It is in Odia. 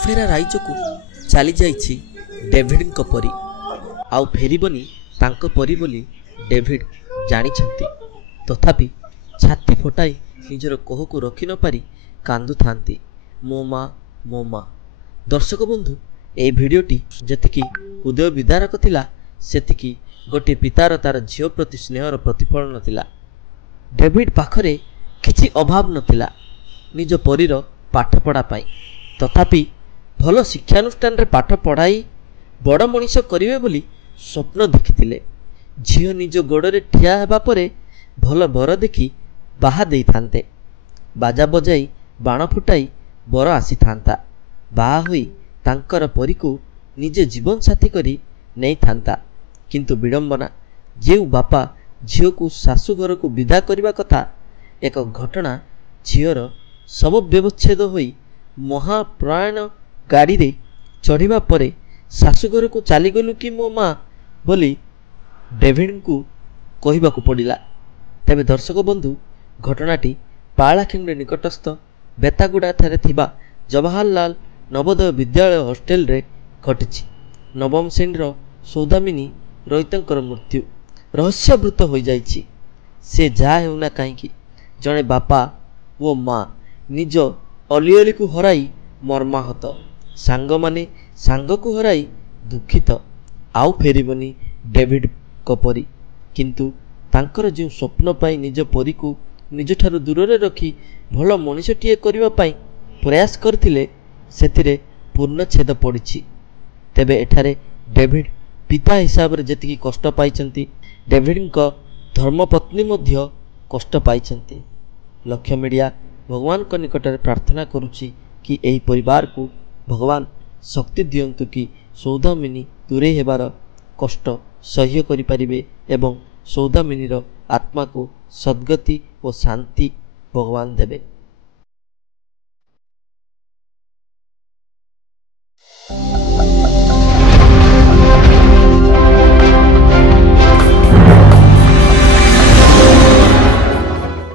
ଅଫେରା ରାଇଜକୁ ଚାଲି ଯାଇଛି ଡେଭିଡଙ୍କ ପରି, ଆଉ ଫେରିବନି ତାଙ୍କ ପରି ବୋଲି ଡେଭିଡ୍ ଜାଣିଛନ୍ତି। ତଥାପି ଛାତି ଫଟାଇ ନିଜର କୋହକୁ ରଖି ନ ପାରି କାନ୍ଦୁଥାନ୍ତି, ମୋ ମା, ମୋ ମା। ଦର୍ଶକ ବନ୍ଧୁ, ଏହି ଭିଡ଼ିଓଟି ଯେତିକି ହୃଦୟ ବିଦାରକ ଥିଲା, ସେତିକି ଗୋଟିଏ ପିତାର ତାର ଝିଅ ପ୍ରତି ସ୍ନେହର ପ୍ରତିଫଳନ ଥିଲା। ଡେଭିଡ୍ ପାଖରେ କିଛି ଅଭାବ ନଥିଲା ନିଜ ପରୀର ପାଠପଢ଼ା ପାଇଁ। ତଥାପି ଭଲ ଶିକ୍ଷାନୁଷ୍ଠାନରେ ପାଠ ପଢ଼ାଇ ବଡ଼ ମଣିଷ କରିବେ ବୋଲି ସ୍ୱପ୍ନ ଦେଖିଥିଲେ। ଝିଅ ନିଜ ଗୋଡ଼ରେ ଠିଆ ହେବା ପରେ ଭଲ ବର ଦେଖି ବାହା ଦେଇଥାନ୍ତେ। ବାଜା ବଜାଇ ବାଣ ଫୁଟାଇ ବର ଆସିଥାନ୍ତା। ବାହା ହୋଇ ତାଙ୍କର ପରୀକୁ ନିଜେ ଜୀବନସାଥୀ କରି ନେଇଥାନ୍ତା। କିନ୍ତୁ ବିଡ଼ମ୍ବନା, ଯେଉଁ ବାପା ଝିଅକୁ ଶାଶୁଘରକୁ ବିଦା କରିବା କଥା, ଏକ ଘଟଣା ଝିଅର ଶବ ବ୍ୟବଚ୍ଛେଦ ହୋଇ ମହାପ୍ରୟାଣ ଗାଡ଼ିରେ ଚଢ଼ିବା ପରେ ଶାଶୁଘରକୁ ଚାଲିଗଲୁ କି ମୋ ମା ବୋଲି ଡେଭିଡଙ୍କୁ କହିବାକୁ ପଡ଼ିଲା। ତେବେ ଦର୍ଶକ ବନ୍ଧୁ, ଘଟଣାଟି ପାଳାଖେମୁଣ୍ଡି ନିକଟସ୍ଥ ବେତାଗୁଡ଼ାଠାରେ ଥିବା ଜବାହରଲାଲ ନବୋଦୟ ବିଦ୍ୟାଳୟ ହଷ୍ଟେଲରେ ଘଟିଛି। ନବମ ଶ୍ରେଣୀର ସୌଦାମିନୀ ରୋହିତଙ୍କର ମୃତ୍ୟୁ ରହସ୍ୟାବୃତ ହୋଇଯାଇଛି। ସେ ଯାହା ହେଉନା କାହିଁକି, ଜଣେ ବାପା ଓ ମା ନିଜ ଅଲିଅଲିକୁ ହରାଇ ମର୍ମାହତ, ସାଙ୍ଗମାନେ ସାଙ୍ଗକୁ ହରାଇ ଦୁଃଖିତ। ଆଉ ଫେରିବନି ଡେଭିଡଙ୍କ ପରି। କିନ୍ତୁ ତାଙ୍କର ଯେଉଁ ସ୍ୱପ୍ନ ପାଇଁ ନିଜ ପରୀକୁ ନିଜଠାରୁ ଦୂରରେ ରଖି ଭଲ ମଣିଷଟିଏ କରିବା ପାଇଁ ପ୍ରୟାସ କରିଥିଲେ, ସେଥିରେ ପୂର୍ଣ୍ଣଚ୍ଛେଦ ପଡ଼ିଛି। ତେବେ ଏଠାରେ ଡେଭିଡ୍ ପିତା ହିସାବରେ ଯେତିକି କଷ୍ଟ ପାଇଛନ୍ତି, ଡେଭିଡଙ୍କ ଧର୍ମପତ୍ନୀ ମଧ୍ୟ କଷ୍ଟ ପାଇଛନ୍ତି। ଲକ୍ଷ୍ୟ ମିଡ଼ିଆ ଭଗବାନଙ୍କ ନିକଟରେ ପ୍ରାର୍ଥନା କରୁଛି କି ଏହି ପରିବାରକୁ ଭଗବାନ ଶକ୍ତି ଦିଅନ୍ତୁ କି ସୌଦାମିନୀ ଦୂରେଇ ହେବାର କଷ୍ଟ ସହ୍ୟ କରିପାରିବେ ଏବଂ ସୌଦାମିନୀର ଆତ୍ମାକୁ ସଦ୍ଗତି ଓ ଶାନ୍ତି ଭଗବାନ ଦେବେ।